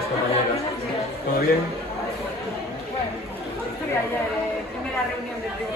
días, compañera. ¿Todo bien? Bueno, estuve ayer, primera reunión del grupo.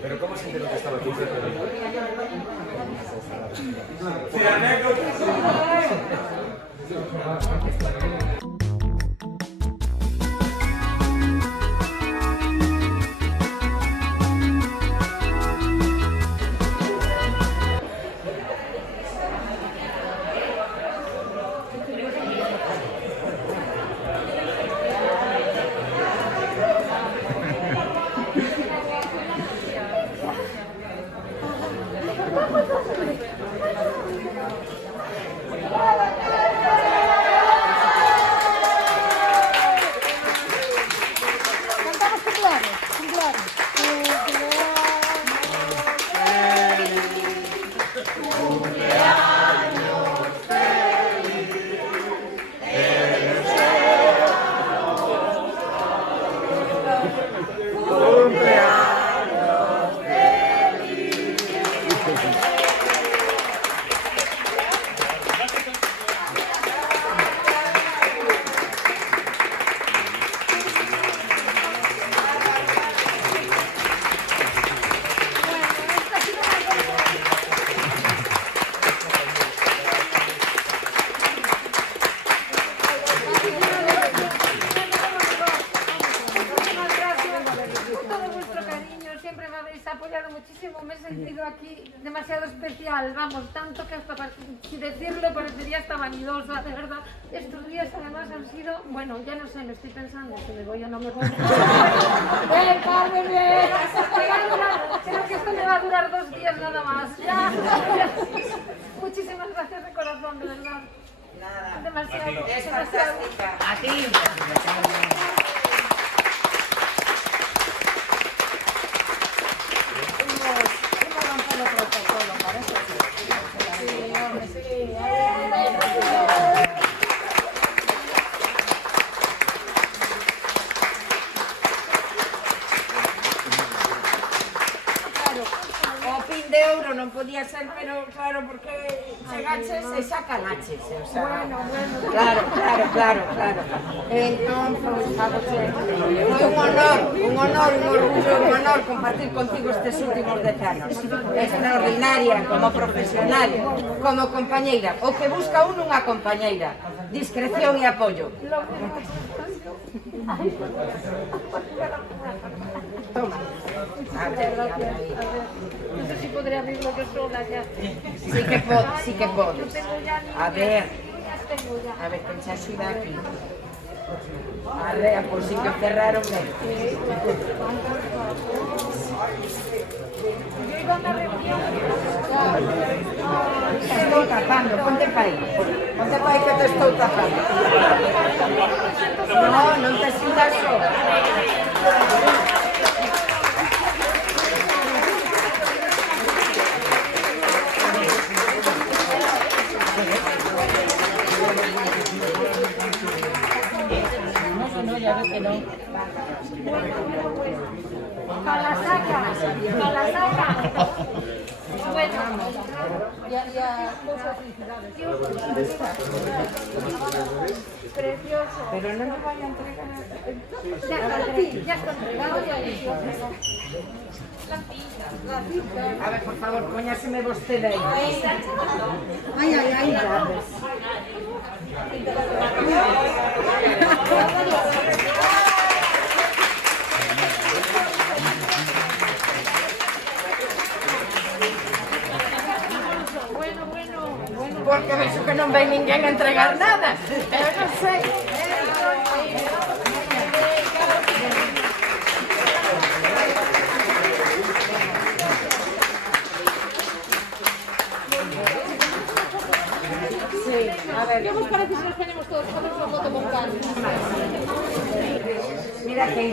¿Pero cómo se enteró que estaba aquí? Cantamos cumpleaños. Siempre me habéis apoyado muchísimo, me he sentido aquí demasiado especial, vamos, tanto que hasta si decirlo parecería hasta vanidosa, de verdad. Estos días además han sido, bueno, ya no sé, me estoy pensando si me voy o no me voy. Carmen! Creo que esto me va a durar 2 días nada más. Ya. Muchísimas gracias de corazón, de verdad. Nada. Demasiado. Es fantástica. A ti. O pin de euro non podía ser, pero claro, porque chegaches e sacalaches, o sea, claro. Entón, pois, foi un honor, un orgullo, un honor compartir contigo estes últimos 10 anos. Extraordinaria, como profesional, como compañeira, o que busca un unha compañeira, discreción e apoio. Toma. A ver. No sé si podré abrirlo yo sola ya. Sí que podes. No tengo ya ni A ver, tengo ya. a ver, quen se axuda aquí. A ver, por si que o cerraron ben. Yo iba a una reunión. Te estou tapando, ponte pa aí. Ponte pa aí que te estou tapando. No, non te sintas só. Calasaca. Bueno, ya, muchas felicidades. Precioso. Pero non me vai a entregar. Ya está entregado. A ver, por favor, póñaseme vostede aí. Ay. Porque vexo que non ven ninguén a entregar nada. Eu non sei. Sí. Mira que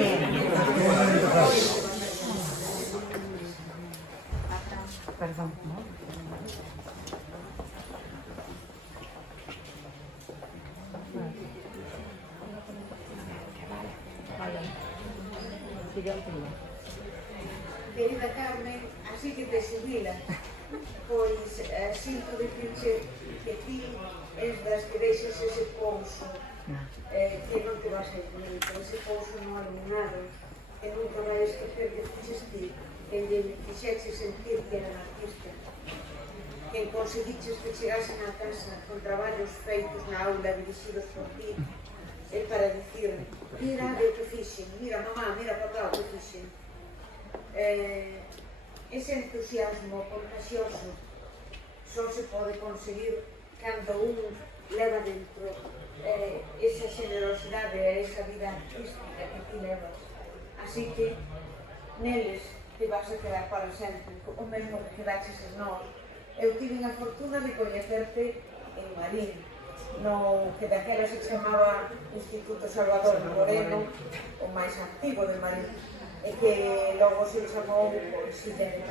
perdón. Querida Carmen, así que te xubilas, pois sinto dicirche que ti és das que deixas ese pouso que non te vas a ir moito, ese pouso no alumnado que nunca vai esquecer que fixes ti, que lle fixeche sentir que era artista, que conseguiches que chegasen a casa con traballos feitos na aula dirixidos por ti e para dicir, mira o que fixen, mira mamá, mira papá o que fixen. Ese entusiasmo contagioso só se pode conseguir cando un leva dentro esa generosidade e esa vida artística que ti levas. Así que neles te vas a quedar para sempre, o mesmo que quedaches en nós. Eu tive a fortuna de coñecerte en Marín, no que daquela se chamaba Instituto Salvador Moreno, o máis antigo de Marín, e que logo se chamou Xileno.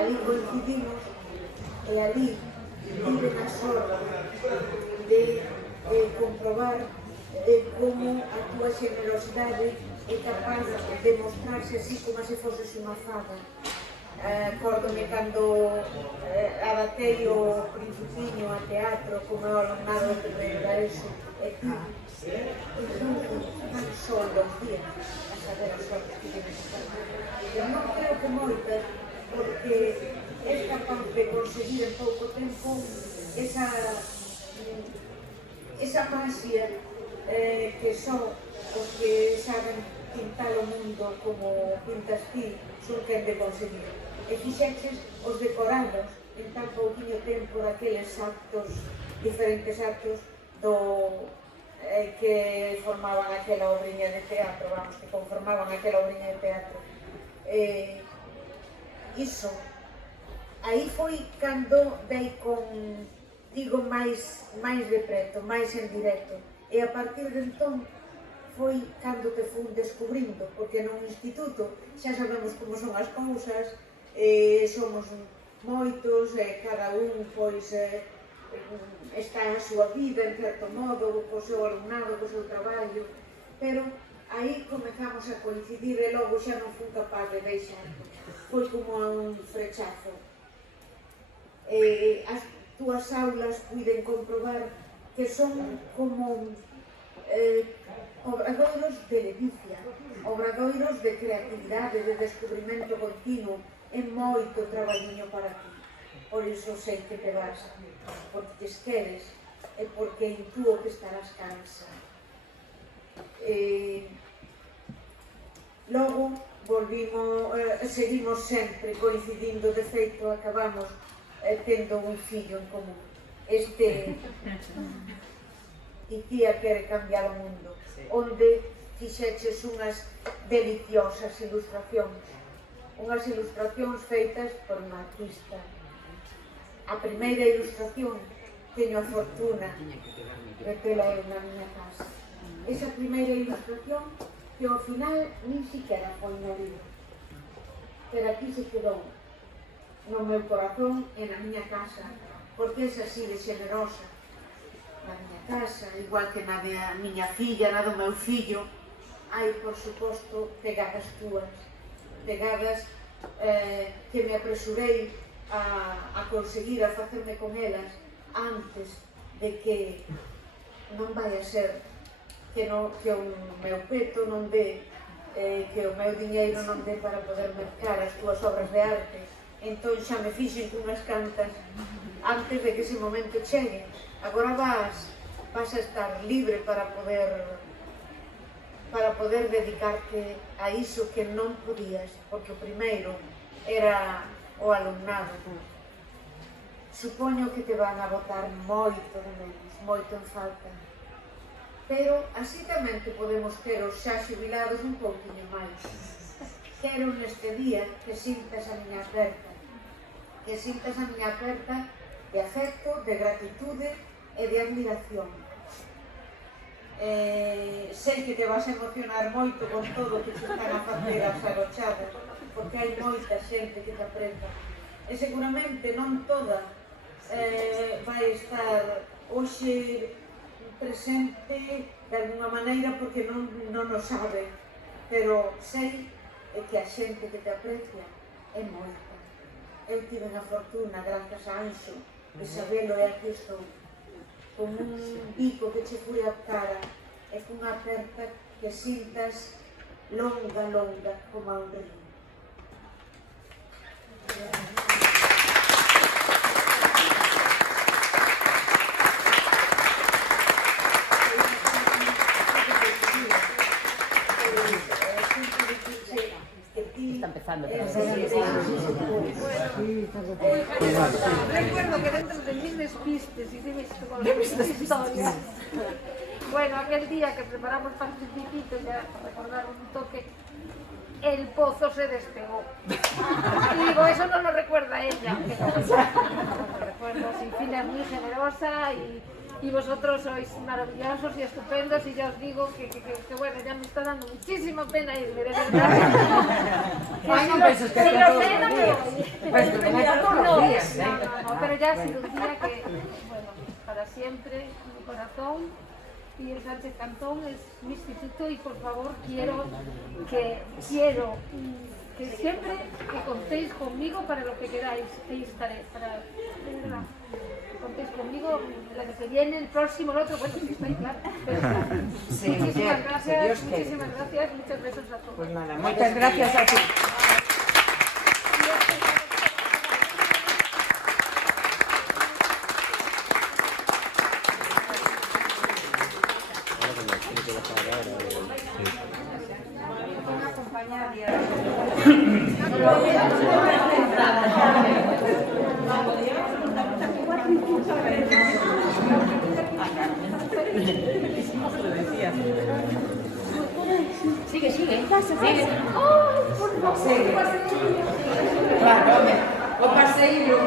Ali coincidimos e ali tive a sorte de comprobar como a túa generosidade é capaz de mostrarse así como se foses unha fada. Acórdome cando adaptei o Principiño a teatro como o alumnado de primeiro da ESO e ti, tan só 2 días a saber as sortes que tienes que fazer. Eu non creo que moitas, porque és capaz de conseguir en pouco tempo esa magia que son os que saben pintar o mundo como pintas ti, son quen de conseguir. E fixeches os decorados en tan pouquinho tempo daqueles actos, diferentes actos que formaban aquela obriña de teatro, vamos, que conformaban aquela obriña de teatro. Iso, aí foi cando dei con, digo, máis de preto, máis en directo, e a partir de entón foi cando te fun descubrindo, porque nun instituto xa sabemos como son as cousas, somos moitos, cada un pois está a súa vida en certo modo, co seu alumnado, co seu traballo, pero aí comezamos a coincidir e logo xa non fui capaz de deixar, foi como un frechazo. As túas aulas puiden comprobar que son como obradoiros de ledicia, obradoiros de creatividade, de descubrimento continuo, é moito traballiño para ti. Por iso sei que te vas, porque te queres e porque intúo que estarás cansa. Logo seguimos sempre coincidindo, de feito acabamos tendo un fillo en común. Icía quere cambiar o mundo, onde fixeches unhas deliciosas ilustracións feitas por un artista. A primeira ilustración teño a fortuna de tela eu na miña casa. Esa primeira ilustración que ao final nin siquiera foi no libro, pero aquí se quedou no meu corazón e na miña casa, porque é así de generosa. Na miña casa, igual que na da miña filla, na do meu fillo, hai, por suposto, pegadas túas, pegadas que me apresurei a conseguir a facerme con elas antes de que non vai a ser que o meu peto non dé, que o meu diñeiro non dé para poder mercar as túas obras de arte. Entón xa me fixen cunhas cantas antes de que ese momento chegue. Agora vas a estar libre para poder dedicarte a iso que non podías, porque o primeiro era o alumnado. Supoño que te van a botar moito de menos, moito en falta, pero así tamén te podemos ter os xa xubilados un pouquinho máis. Quero neste día que sintas a miña aperta, de afecto, de gratitude e de admiración. sei que te vas a emocionar moito con todo o que se están a facer as arochadas, porque hai moita xente que te apreta. E seguramente non toda vai estar hoxe presente de alguna maneira porque non o sabe, pero sei que a xente que te aprecia é moita. Eu tive a fortuna, grazas a Anxo, de sabelo, e aquí estou, con un bico que che fui a cara e cunha aperta que sintas longa, longa, como a un río. Está empezando. Recuerdo que dentro de mis despistes y de mis historias, bueno, aquel día que preparamos para el principito, ya recordar un toque, el pozo se despegó. Y digo, eso no lo recuerda ella, pero lo recuerdo. Silvina es muy generosa y vosotros sois maravillosos y estupendos, y ya os digo que bueno, ya me está dando muchísima pena irme, de verdad. Ay, no pienses que si es lo todo sé, no me voy. Pues que venga todos los días, ¿eh? No, pero ya ha sido un día que, bueno, para siempre, en mi corazón. Y el Sánchez Cantón es mi instituto, y por favor quiero que siempre que contéis conmigo para lo que queráis. Ahí estaré, de verdad. Que contéis conmigo el año que viene, el próximo, el otro, bueno, si estoy claro. Sí, Muchísimas gracias, si Dios muchísimas gracias, muchos besos a todos. Pues nada, muchas gracias a ti. Sigue. Sigue. Claro, o paseillo.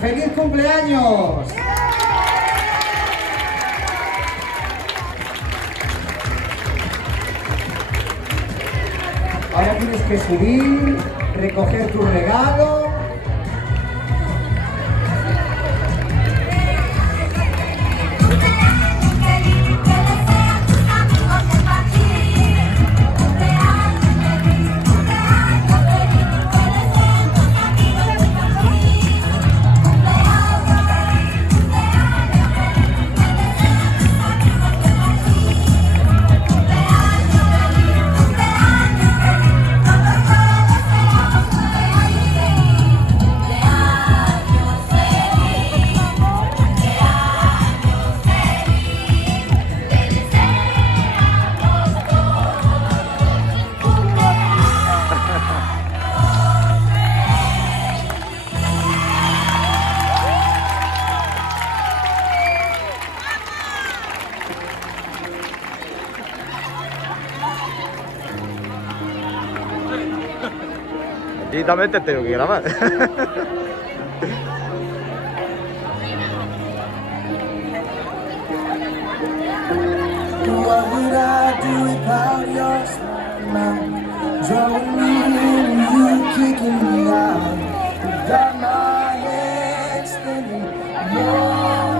¡Feliz cumpleaños! Ahora tienes que subir, recoger tu regalo. Y también te tengo que grabar. What would I do without your smile? Drawing me in, you kicking me out. Without my head spinning, no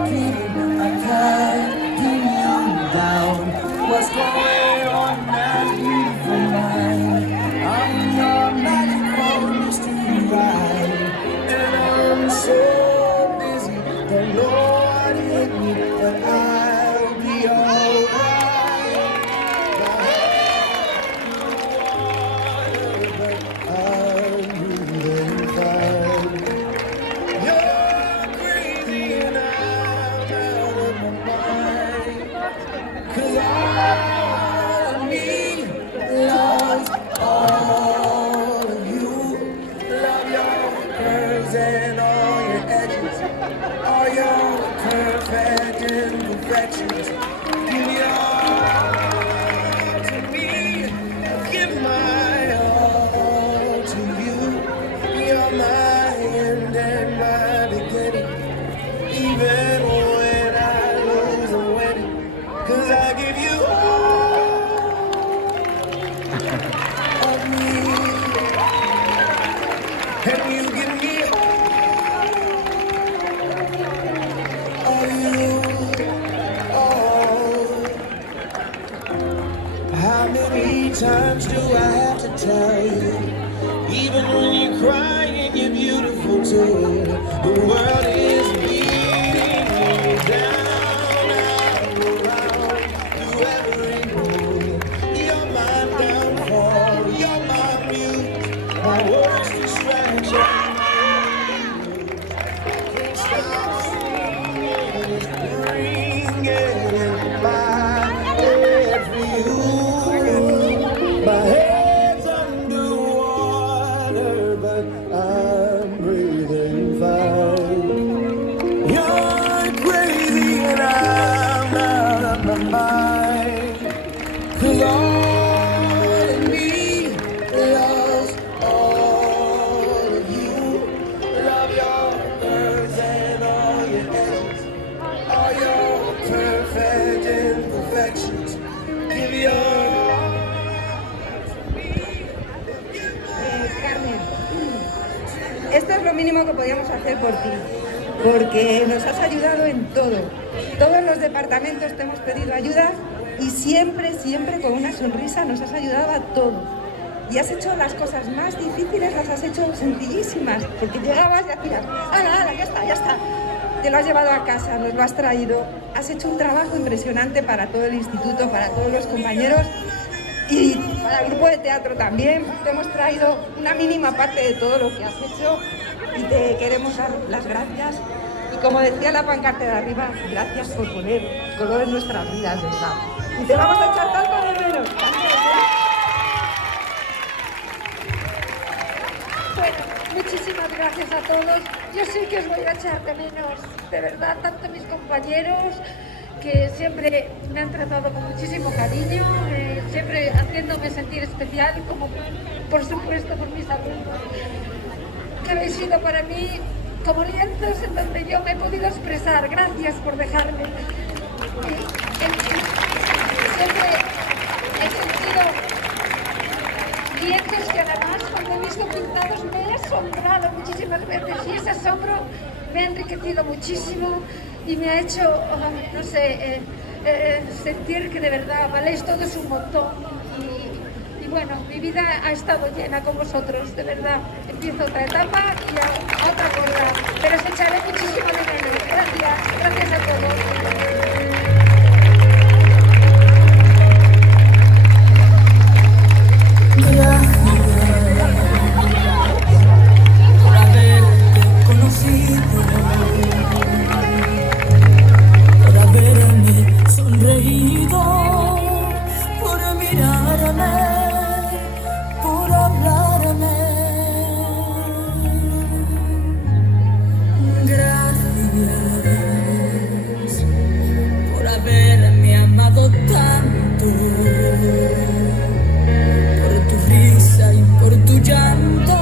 kidding, I can't pin you down. What's going on, that beautiful mind? I'm your magical mystery ride, and I'm so busy, don't know what hit me, but I'll be alright. And all your edges, all your perfect imperfections. Give your all to me, give my all to you. You're my end and my beginning, even when I lose I'm winning, 'cause I give you all of me, and you give me how many times do I have to tell you? Even when you're crying, you're beautiful too. The world is beating me down, I'm around through every mood. You're my downfall, you're my muse, my worst distraction. Can't stop singing, it's ringing in my head for you. My head's underwater, but I'm breathing fine. You're crazy and I'm out of my mind, 'cause all of me loves all of you. Love your curves and all your edges, all your perfect imperfections. Give your Carmen, esto es lo mínimo que podíamos hacer por ti, porque nos has ayudado en todo. Todos los departamentos te hemos pedido ayuda y siempre, siempre con una sonrisa nos has ayudado a todo. Y has hecho las cosas más difíciles, las has hecho sencillísimas, porque llegabas y hacías, ¡hala, hala, ya está, ya está! Te lo has llevado a casa, nos lo has traído. Has hecho un trabajo impresionante para todo el instituto, para todos los compañeros. Y para el grupo de teatro también, te hemos traído una mínima parte de todo lo que has hecho y te queremos dar las gracias. Y como decía la pancarta de arriba, gracias por poner color en nuestras vidas, ¿verdad? Y te vamos a echar tanto de menos. Bueno, muchísimas gracias a todos. Yo sé que os voy a echar de menos, de verdad, tanto mis compañeros, que siempre me han tratado con muchísimo cariño, siempre haciéndome sentir especial, como por supuesto por mis alumnos, que habéis sido para mí como lienzos en donde yo me he podido expresar. Gracias por dejarme. Siempre he sentido lienzos que además cuando he visto pintados me he asombrado muchísimas veces, y ese asombro me ha enriquecido muchísimo y me ha hecho, no sé, sentir que de verdad valéis todos un montón. Y bueno, mi vida ha estado llena con vosotros, de verdad. Empiezo otra etapa y a otra cosa, pero os echaré muchísimo de menos. Gracias, gracias a todos. Por tu risa y por tu llanto.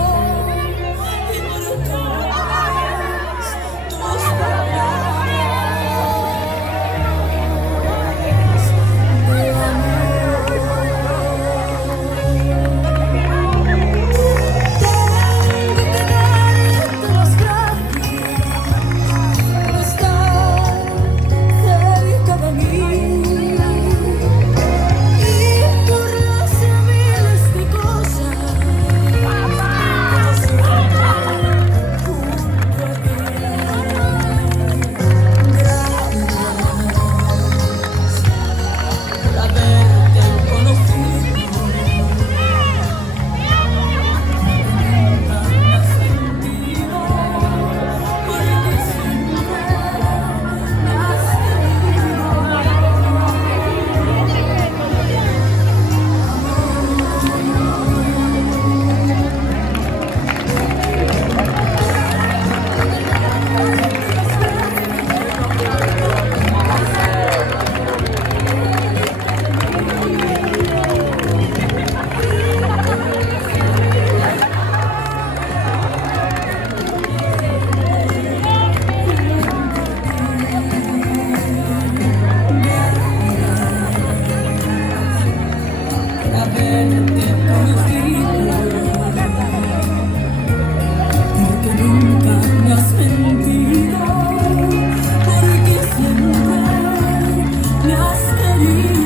me has querido.